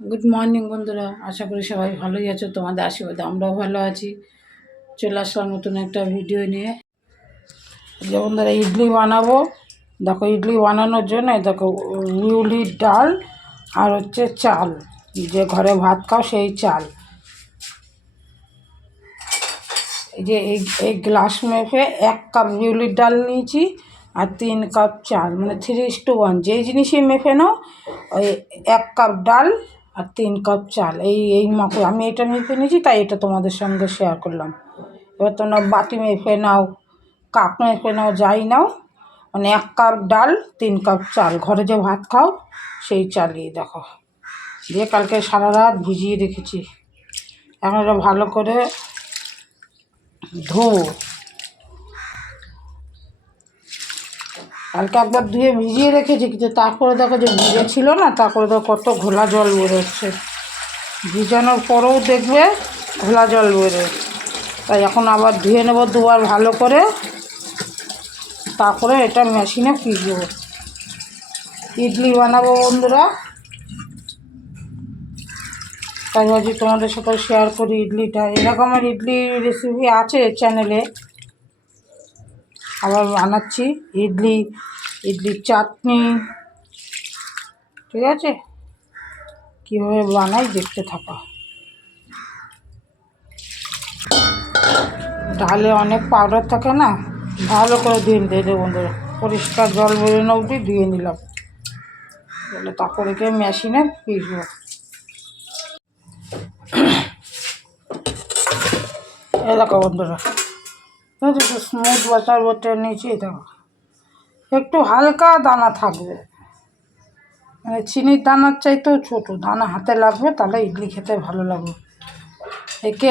Good morning বন্ধুরা, আশা করি সবাই ভালোই আছো। তোমাদের আশীর্বাদে আমরাও ভালো আছি। চলে আসলাম নতুন একটা ভিডিও নিয়ে। যে বন্ধুরা ইডলি বানাবো, দেখো ইডলি বানানোর জন্য দেখো বিউলির ডাল আর হচ্ছে চাল, যে ঘরে ভাত খাও সেই চাল। এই যে এই গ্লাস মেপে 1 কাপ বিউলির ডাল নিয়েছি আর 3 কাপ চাল, মানে 3:1। যেই জিনিসই মেপে নাও, ওই 1 কাপ ডাল আর 3 কাপ চাল, এই মাপে আমি এটা মেপে নিয়েছি, তাই এটা তোমাদের সঙ্গে শেয়ার করলাম। এবার তোমরা বাটি মেপে নাও, কাপ মেপে নাও, যাই নাও, মানে 1 কাপ ডাল 3 কাপ চাল, ঘরে যে ভাত খাও সেই চালই দেখো। দিয়ে কালকে সারা রাত ভিজিয়ে রেখেছি। এখন এটা ভালো করে ধোবো। কালকে একবার ধুয়ে ভিজিয়ে রেখেছি, কিন্তু তারপরে দেখো যে ভিজে ছিল না, তারপরে দেখো কত ঘোলা জল বেরোচ্ছে। ভিজানোর পরেও দেখবে ঘোলা জল বেরোয়। তাই এখন আবার ধুয়ে নেবো দুবার ভালো করে, তারপরে এটা মেশিনে পিষবো। ইডলি বানাবো বন্ধুরা, তাই ভাবছি তোমাদের সাথে শেয়ার করি ইডলিটা। এরকমের ইডলি রেসিপি আছে চ্যানেলে, আবার বানাচ্ছি ইডলির চাটনি। ঠিক আছে, কীভাবে বানাই দেখতে থাকো। ডালে অনেক পাউডার থাকে না, ভালো করে ধুয়ে নিতে দেবো বন্ধুরা। পরিষ্কার জল বেরোনো অবধি ধুয়ে নিলাম, বলে তারপরে গিয়ে মেশিনে পিষবো। এ দেখো বন্ধুরা, স্মুথ বাটার বটে নিয়েছি। দেখো একটু হালকা দানা থাকবে, মানে চিনির দানার চাইতেও ছোটো দানা হাতে লাগবে, তাহলে ইডলি খেতে ভালো লাগবে। একে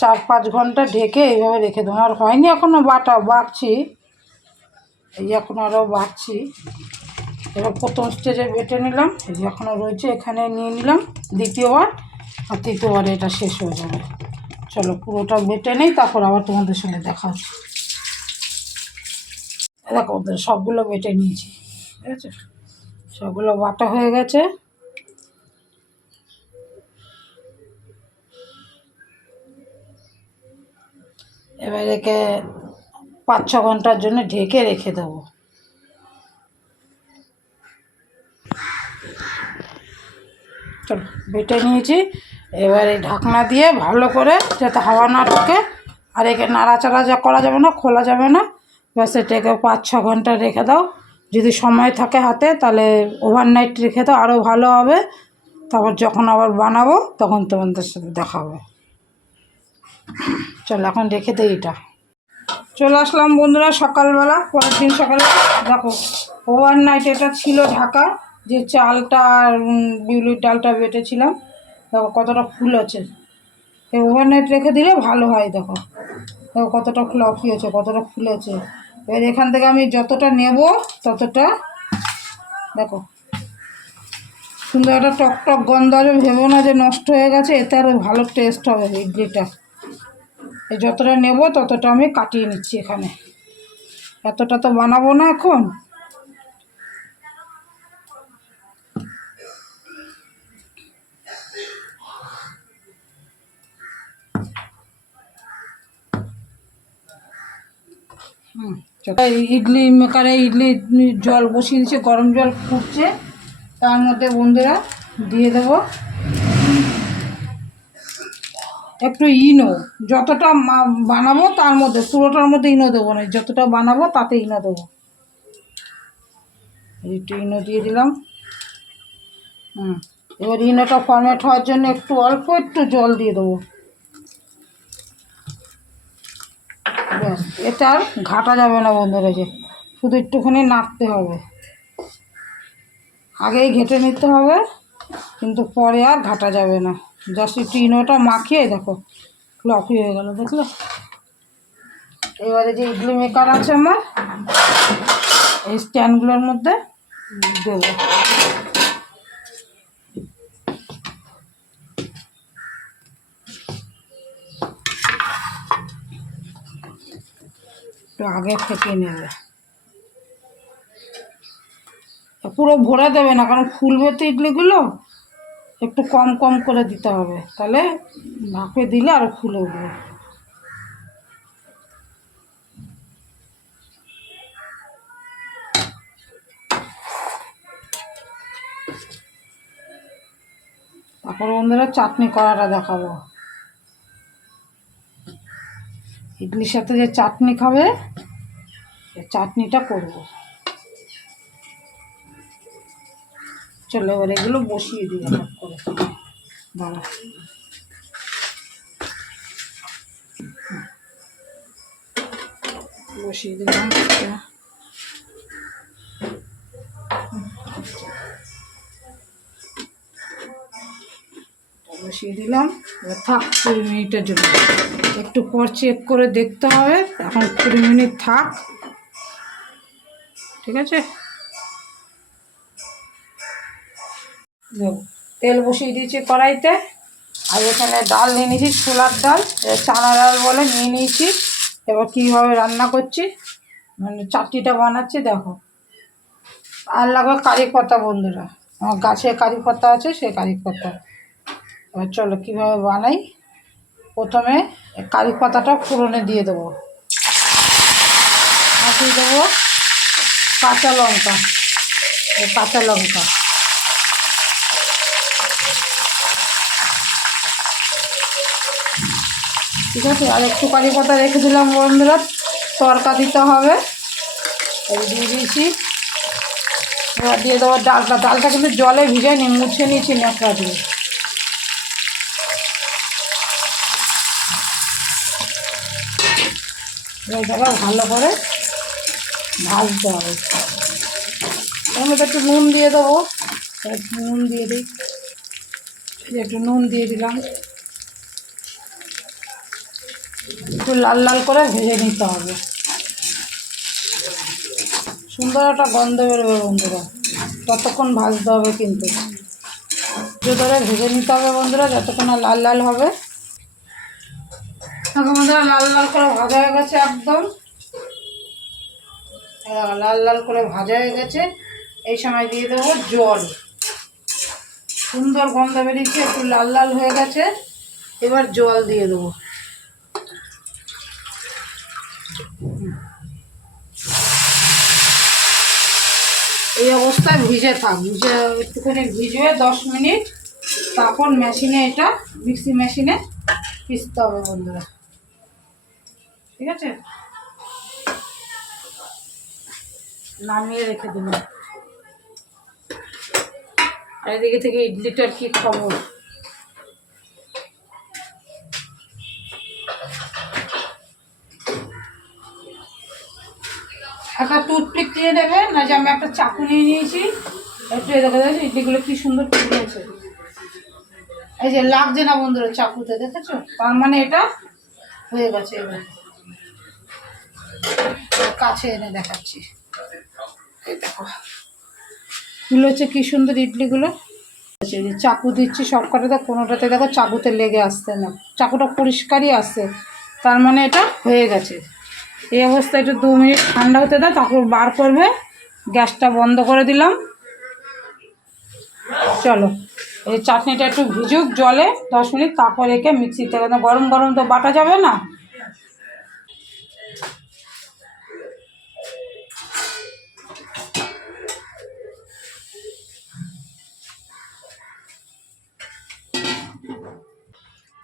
4-5 ঘন্টা ঢেকে এইভাবে রেখে দেবো। আর হয়নি এখনও বাটছি, এই এখন আরও বাটছি। এবার প্রথম স্টেজে বেটে নিলাম, এই যে এখনও রয়েছে, এখানে নিয়ে নিলাম দ্বিতীয়বার, আর তৃতীয়বারে এটা শেষ হয়ে যাবে। চলো পুরোটা বেটে নেই, তারপর আবার তোমাদের সঙ্গে দেখা হচ্ছে। দেখো ওদের সবগুলো বেটে নিয়েছি, ঠিক আছে, সবগুলো বাটা হয়ে গেছে। এবার একে 5-6 ঘন্টার জন্য ঢেকে রেখে দেবো। চলো বেটে নিয়েছি, এবার এই ঢাকনা দিয়ে ভালো করে, যাতে হাওয়া না ঢোকে, আর একে নাড়াচাড়া যা করা যাবে না, খোলা যাবে না। ব্যাস এটাকে 5-6 ঘন্টা রেখে দাও। যদি সময় থাকে হাতে তাহলে ওভারনাইট রেখে দাও, আরও ভালো হবে। তারপর যখন আবার বানাবো তখন তোমাদের সাথে দেখা হবে। চলো এখন রেখে দিই এটা। চলে আসলাম বন্ধুরা সকালবেলা, পরের দিন সকালে। দেখো ওভারনাইট এটা ছিল ঢাকা, যে চালটা আর বিউলির ডালটা বেটেছিলাম। দেখো কতটা ফুল আছে, এই ওভারনাইট রেখে দিলে ভালো হয়। দেখো দেখো কতটা ফ্লফি হয়েছে, কতটা ফুলেছে। এবার এখান থেকে আমি যতটা নেব ততটা, দেখো সুন্দর একটা টকটক গন্ধ আছে। ভেবো না যে নষ্ট হয়ে গেছে, এতে আরও ভালো টেস্ট হবে ইডলিটা। এই যতটা নেব ততটা আমি কাটিয়ে নিচ্ছি এখানে, এতটা তো বানাবো না এখন। ইডলি মেকারে ইডলি জল বসিয়ে দিচ্ছে, গরম জল ফুটছে। তার মধ্যে বন্ধুরা দিয়ে দেবো একটু ইনো। যতটা বানাবো তার মধ্যে, পুরোটার মধ্যে ইনো দেবো না, যতটা বানাবো তাতে ইনো দেবো। একটু ইনো দিয়ে দিলাম। এবার ইনোটা ফরমেট হওয়ার জন্য একটু অল্প একটু জল দিয়ে দেবো। ব্যাস, এটা আর ঘাটা যাবে না বন্ধুরা, যে শুধু একটুখানি নাড়তে হবে। আগেই ঘেটে নিতে হবে, কিন্তু পরে আর ঘাটা যাবে না। জাস্ট একটু ইনোটা মাখিয়ে দেখো ফ্লফি হয়ে গেল, দেখলে। এবারে যে ইডলি মেকার আছে আমার, এই স্ট্যান্ডগুলোর মধ্যে দেবো। একটু আগে ফেটিয়ে নেবে, পুরো ভরে দেবে না, কারণ ফুলবে তো ইডলিগুলো। একটু কম কম করে দিতে হবে, তাহলে ভাপে দিলে আরও ফুলে উঠবে। তারপর বন্ধুরা চাটনি করাটা দেখাবো। ইডলির সাথে যে চাটনি খাবে চাটনিটা করব। চলো এবার এগুলো বসিয়ে দিই এক করে। দাঁড়া, বসিয়ে দিলাম। বসিয়ে দিলাম, এবার থাক 20 মিনিটের জন্য। একটু পর চেক করে দেখতে হবে, এখন 20 মিনিট থাক, ঠিক আছে। তেল বসিয়ে দিয়েছি কড়াইতে, আর এখানে ডাল নিয়ে নিয়েছি, ছোলার ডাল, চানা ডাল বলে নিয়ে নিয়েছি। এবার কীভাবে রান্না করছি, মানে চাটনিটা বানাচ্ছি দেখো। আর লাগবে কারি পাতা বন্ধুরা, আমার গাছে কারি পাতা আছে, সেই কারি পাতা। এবার চলো কীভাবে বানাই। প্রথমে কারি পাতাটা ফোড়নে দিয়ে দেবো, আর দিয়ে দেবো কাঁচা লঙ্কা, কাঁচা লঙ্কা, ঠিক আছে। আর একটু কারি পাতা রেখে দিলাম বন্ধুরা, তড়কা দিতে হবে, এই দিয়ে দিয়েছি। এবার দিয়ে দেবো ডালটা, ডালটা কিন্তু জলে ভিজে নিয়ে মুছে নিয়েছি ন্যাকড়া দিয়ে। এবার ভালো করে ভাজতে হবে। এর মধ্যে একটু নুন দিয়ে দেবো, নুন দিয়ে দিই, একটু নুন দিয়ে দিলাম। একটু লাল লাল করে ভেজে নিতে হবে, সুন্দর একটা গন্ধ বেরোবে বন্ধুরা, ততক্ষণ ভাজতে হবে কিন্তু। ধরে ভেজে নিতে হবে বন্ধুরা, যতক্ষণ না লাল লাল হবে। বন্ধুরা লাল লাল করে ভাজা হয়ে গেছে, একদম লাল লাল করে ভাজা হয়ে গেছে। এই সময় দিয়ে দেবো জল, সুন্দর গন্ধ বেরিয়েছে, একটু লাল লাল হয়ে গেছে। এবার জল দিয়ে দেবো। এই অবস্থায় ভিজে থাক, ভিজে একটুখানি ভিজবে 10 মিনিট, তারপর মেশিনে, এটা মিক্সি মেশিনে পিসতে হবে বন্ধুরা, ঠিক আছে। নামিয়ে রেখে দিলাম। আর এদিকে থেকে ইডলিটার কি খবর। একটা টুথপিক দিয়ে দেবে, না যে আমি একটা চাকু নিয়ে নিয়েছি, একটু দেখা যাচ্ছে ইডলিগুলো কি সুন্দর ফুলেছে। এই যে লাগছে না বন্ধুরা চাকুতে, দেখেছো, তার মানে এটা হয়ে গেছে। এবার কাছে এনে দেখাচ্ছি, এই দেখো ফুলেছে কি সুন্দর ইডলিগুলো। চাকু দিচ্ছি সব কটাতে, কোনোটাতে দেখো চাকুতে লেগে আসছে না, চাকুটা পরিষ্কারই আসছে, তার মানে এটা হয়ে গেছে। এই অবস্থায় একটু 2 মিনিট ঠান্ডা হতে দাও, তারপর বার করবে। গ্যাসটা বন্ধ করে দিলাম। চলো এই চাটনিটা একটু ভিজুক জলে 10 মিনিট, তারপর একে মিক্সিতে, কেন গরম গরম তো বাটা যাবে না।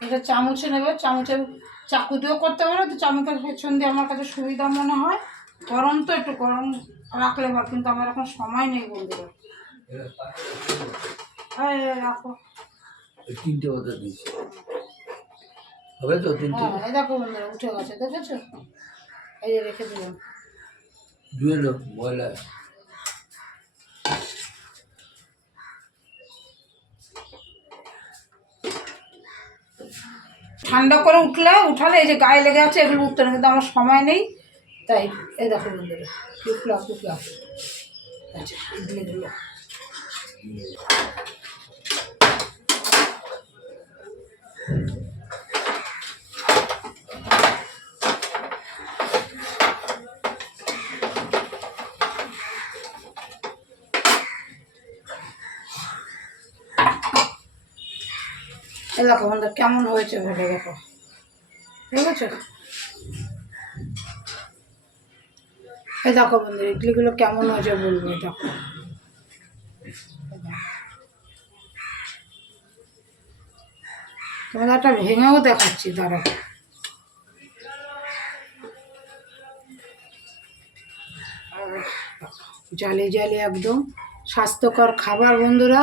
এটা চামচে নেবে, চামচের চাকু দিয়েও করতে পারো, তো চামচের পেছন দিয়ে আমার কাছে সুবিধা মনে হয়। গরম তো একটু গরম রাখলে ভালো, কিন্তু আমার এখন সময় নেই বন্ধুরা। রাখো 3টে কথা দিয়েছি, হবে তো 3টে। হ্যাঁ এই দেখো বন্ধুরা উঠে গেছে, দেখেছো, এই যে রেখে দিলাম। ধুয়ে লো ময়লা। ঠান্ডা করে উঠালে এই যে গায়ে লেগে আছে, এগুলো উঠতে না, কিন্তু আমার সময় নেই, তাই এই দেখো বন্ধুরা টুকলা। আচ্ছা ইডলিগুলো এই দেখো বন্ধুরা কেমন হয়েছে ভেবে দেখো, ঠিক আছে? এই দেখো বন্ধুরা ইডলিগুলো কেমন হয়েছে বলবো। এই দেখো তোমাদের একটা ভেঙেও দেখাচ্ছি, দাঁড়াও। জালি জালি একদম স্বাস্থ্যকর খাবার বন্ধুরা,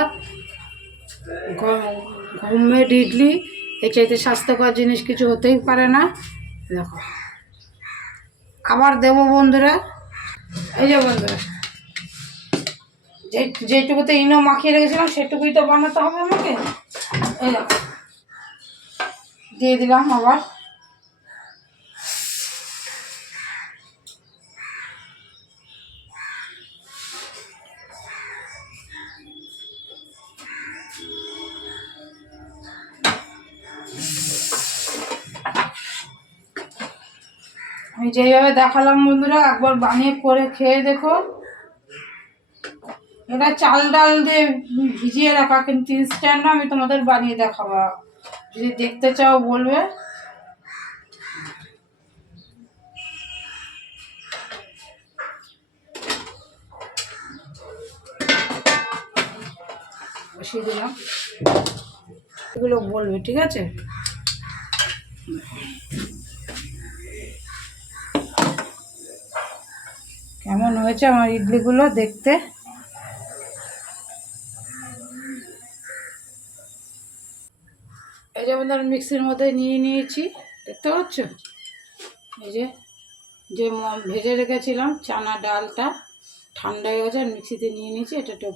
হোমমেড ইডলি, এর চাইতে স্বাস্থ্যকর জিনিস কিছু হতেই পারে না। দেখো আবার দেবো বন্ধুরা, এই যে বন্ধুরা যেটুকুতে ইনো মাখিয়ে রেখেছিলাম সেটুকুই তো বানাতে হবে আমাকে। এই দেখো দিয়ে দিলাম আবার। আমি যেইভাবে দেখালাম বন্ধুরা একবার বানিয়ে করে খেয়ে দেখো। এটা চাল ডাল দিয়ে ভিজিয়ে রাখা, কিন্তু ইনস্ট্যান্ট আমি তোমাদের বানিয়ে দেখাবো, যদি দেখতে চাও বলবে। বসিয়ে দিলাম, এগুলো বলবে, ঠিক আছে? কেমন হয়েছে আমার ইডলিগুলো দেখতে? এই যেমন ধর মিক্সির মধ্যে নিয়ে নিয়েছি, দেখতে পাচ্ছ? এই যে যে ভেজে রেখেছিলাম চানা ডালটা ঠান্ডা হয়ে গেছে, আর মিক্সিতে নিয়ে নিয়েছি, এটা একটু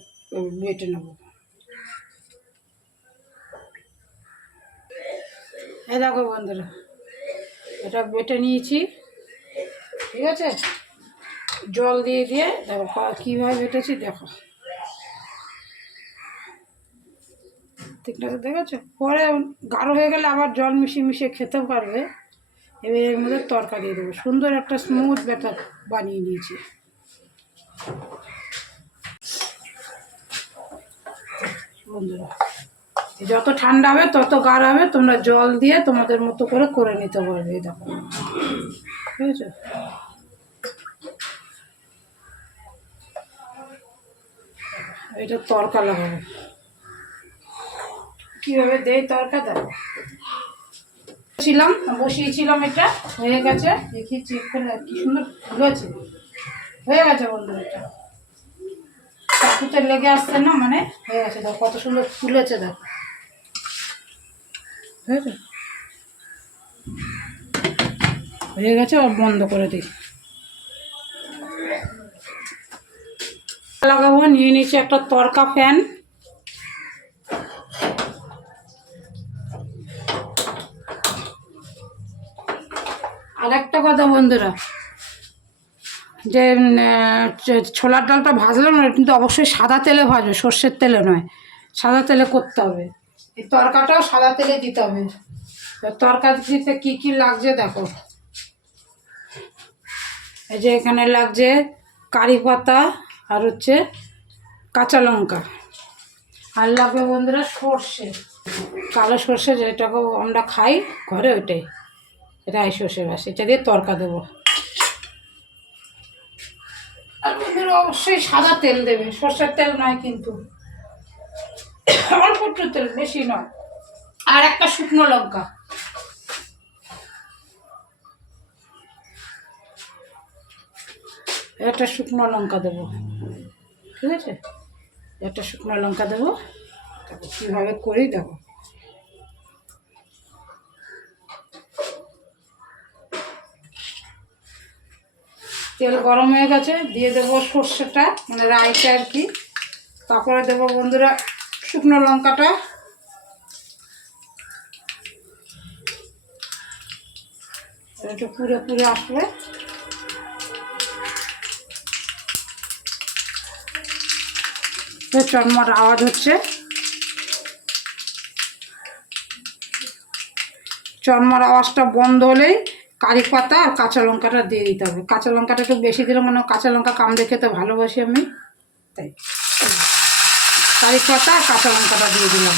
বেটে নেবো। এই দেখো বন্ধুরা এটা বেটে নিয়েছি, ঠিক আছে? জল দিয়ে দিয়ে দেখো কীভাবে বেটেছি, দেখো ঠিক আছে, দেখেছো? পরে গাঢ় হয়ে গেলে আবার জল মিশিয়ে মিশিয়ে খেতে পারবে। এবার এর মধ্যে তরকা দিয়ে দেবো, সুন্দর একটা স্মুথ ব্যাটার বানিয়ে নিয়েছি। বন্ধুরা যত ঠান্ডা হবে তত গাঢ় হবে, তোমরা জল দিয়ে তোমাদের মতো করে নিতে পারবে। এই দেখো, ঠিক আছে? এটা তরকা লাগাবো, কীভাবে দেয় তরকা দেখো। বসিয়েছিলাম, এটা হয়ে গেছে, দেখি চেক করে কি সুন্দর হয়েছে, হয়ে গেছে বন্ধুরা। এটা চাকুতে লেগে আসছে না, মানে হয়ে গেছে। দেখো কত সুন্দর ফুলেছে, দেখো হয়ে গেছে। আর বন্ধ করে দিই, লাগাবো। নিয়ে নিয়েছি একটা তরকা প্যান, আর একটা কথা বন্ধুরা, যে ছোলার ডালটা ভাজলাম না, কিন্তু অবশ্যই সাদা তেলে ভাজবে, সর্ষের তেলে নয়, সাদা তেলে করতে হবে। এই তরকাটাও সাদা তেলে দিতে হবে। তরকা দিতে কী কী লাগছে দেখো, এই যে এখানে লাগছে কারি পাতা, আর হচ্ছে কাঁচা লঙ্কা, আর লাগবে বন্ধুরা সর্ষে, কালো সর্ষে, যেটাকেও আমরা খাই ঘরে, ওইটাই রাই সর্ষে। বাস এটা দিয়ে তরকা দেবো। আর বন্ধুরা অবশ্যই সাদা তেল দেবে, সর্ষের তেল নয় কিন্তু, অল্প একটু তেল, বেশি নয়। আর একটা শুকনো লঙ্কা, একটা শুকনো লঙ্কা দেবো, ঠিক আছে? একটা শুকনো লঙ্কা দেবো। তারপর কীভাবে করি দেখো, তেল গরম হয়ে গেছে, দিয়ে দেবো সর্ষেটা, মানে রাইটা আর কি। তারপরে দেবো বন্ধুরা শুকনো লঙ্কাটা, একটু পুড়ে পুড়ে আসবে। চটমট আওয়াজ হচ্ছে, চটমট আওয়াজটা বন্ধ হলেই কারি পাতা আর কাঁচা লঙ্কাটা দিয়ে দিতে হবে। কাঁচা লঙ্কাটা একটু বেশি দিলে, মানে কাঁচা লঙ্কা কামড়ে খেতে ভালোবাসি আমি, তাই কারি পাতা আর কাঁচা লঙ্কাটা দিয়ে দিলাম।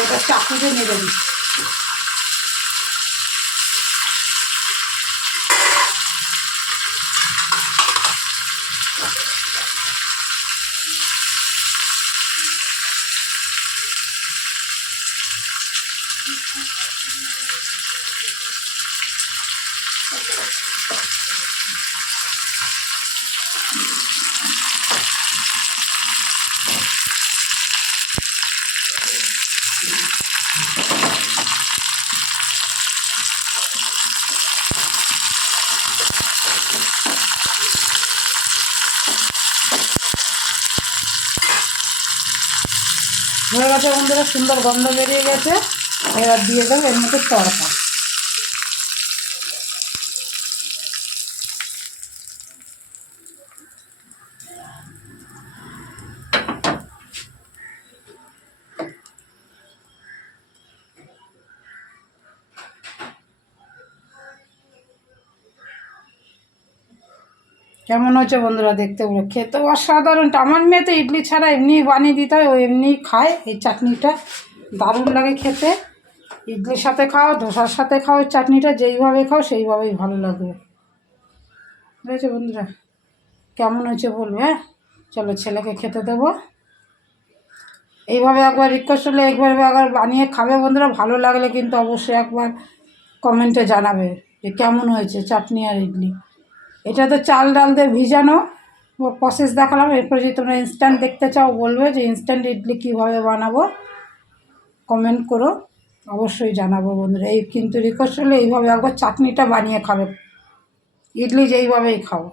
এটা চাকুতে নেড়ে দিই। হয়ে গেছে বন্ধুরা, সুন্দর গন্ধ বেরিয়ে গেছে। এবার দিয়ে দেবো এর মধ্যে তড়কা। কেমন হচ্ছে বন্ধুরা দেখতে বলে, খেতেও অসাধারণ। আমার মেয়ে তো ইডলি ছাড়া এমনি বানিয়ে দিতে হয়, ও এমনি খায়। এই চাটনিটা দারুণ লাগে খেতে। ইডলির সাথে খাও, ধোসার সাথে খাও, এই চাটনিটা যেইভাবে খাও সেইভাবেই ভালো লাগবে। বুঝেছো বন্ধুরা? কেমন হয়েছে বলবে, হ্যাঁ? চলো ছেলেকে খেতে দেবো। এইভাবে একবার রিকোয়েস্ট হলে একবার বানিয়ে খাবে বন্ধুরা। ভালো লাগলে কিন্তু অবশ্যই একবার কমেন্টে জানাবে যে কেমন হয়েছে চাটনি আর ইডলি। এটা তো চাল ডাল দিয়ে ভিজানো, প্রসেস দেখালাম। এরপরে যদি তোমরা ইনস্ট্যান্ট দেখতে চাও বলবে যে ইনস্ট্যান্ট ইডলি কীভাবে বানাবো, কমেন্ট করো, অবশ্যই জানাবো বন্ধুরা। এই কিন্তু রিকোয়েস্ট হলে এইভাবে একবার চাটনিটা বানিয়ে খাবে, ইডলি যেইভাবেই খাও।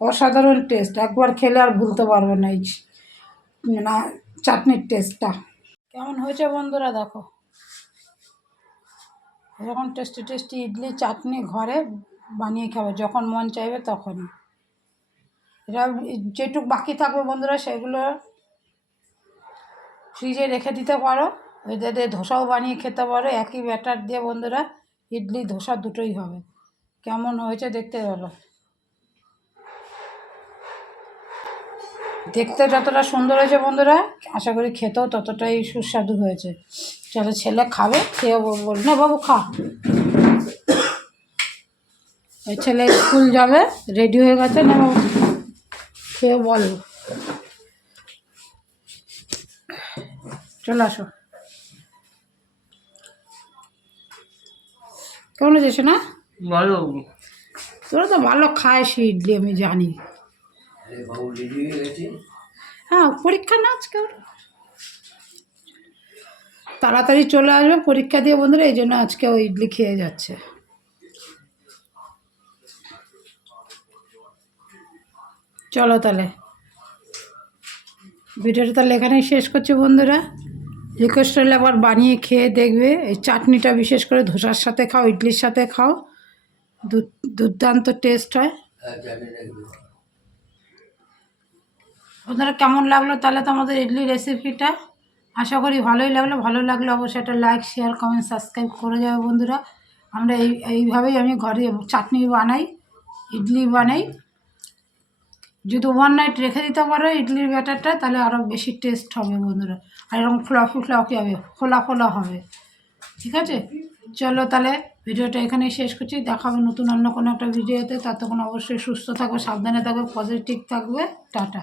অসাধারণ টেস্ট, একবার খেলে আর ভুলতে পারবে না এই না চাটনির টেস্টটা। কেমন হয়েছে বন্ধুরা দেখো। এরকম টেস্টি টেস্টি ইডলি চাটনি ঘরে বানিয়ে খাবে, যখন মন চাইবে তখনই। এটা যেটুকু বাকি থাকবে বন্ধুরা সেগুলো ফ্রিজে রেখে দিতে পারো। ওইটা দিয়ে ধোসাও বানিয়ে খেতে পারো, একই ব্যাটার দিয়ে বন্ধুরা। ইডলি ধোসা দুটোই হবে। কেমন হয়েছে দেখতে বলো। দেখতে যতটা সুন্দর হয়েছে বন্ধুরা, আশা করি খেতেও ততটাই সুস্বাদু হয়েছে। চলো ছেলে খাবে, খেয়েও বল না বাবু খা। ওই ছেলে স্কুল যাবে, রেডি হয়ে গেছে না বাবু, খেয়ে বল। চলে আসো। কেমন হয়েছে না? ভালো। তোরা তো ভালো খাস ইডলি, আমি জানি। বাবু রেডি হয়ে গেছে। হ্যাঁ, পরীক্ষা না আজকে ওর। তাড়াতাড়ি চলে আসবে পরীক্ষা দিয়ে বন্ধুরা, এই জন্য আজকে ও ইডলি খেয়ে যাচ্ছে। চলো তাহলে ভিডিওটা তাহলে এখানেই শেষ করছি বন্ধুরা। রিকোয়েস্ট হলে আবার বানিয়ে খেয়ে দেখবে। এই চাটনিটা বিশেষ করে ধোসার সাথে খাও, ইডলির সাথে খাও, দুর্দান্ত টেস্ট হয়। হ্যাঁ, জানি রাখবে। বন্ধুরা কেমন লাগলো তাহলে তোমাদের ইডলি রেসিপিটা? আশা করি ভালোই লাগলো। ভালো লাগলে অবশ্যই একটা লাইক, শেয়ার, কমেন্ট, সাবস্ক্রাইব করে যাবে বন্ধুরা। আমরা এইভাবেই আমি ঘরে চাটনি বানাই, ইডলি বানাই। যদি ওভারনাইট রেখে দিতে পারো ইডলির ব্যাটারটা, তাহলে আরও বেশি টেস্ট হবে বন্ধুরা। আর এরকম ফ্লাফি ফ্লাফি হবে, ফোলা ফোলা হবে। ঠিক আছে, চলো তাহলে ভিডিওটা এখানেই শেষ করছি। দেখাবে নতুন অন্য কোনো একটা ভিডিওতে। ততক্ষণ অবশ্যই সুস্থ থাকবে, সাবধানে থাকবে, পজিটিভ থাকবে। টাটা।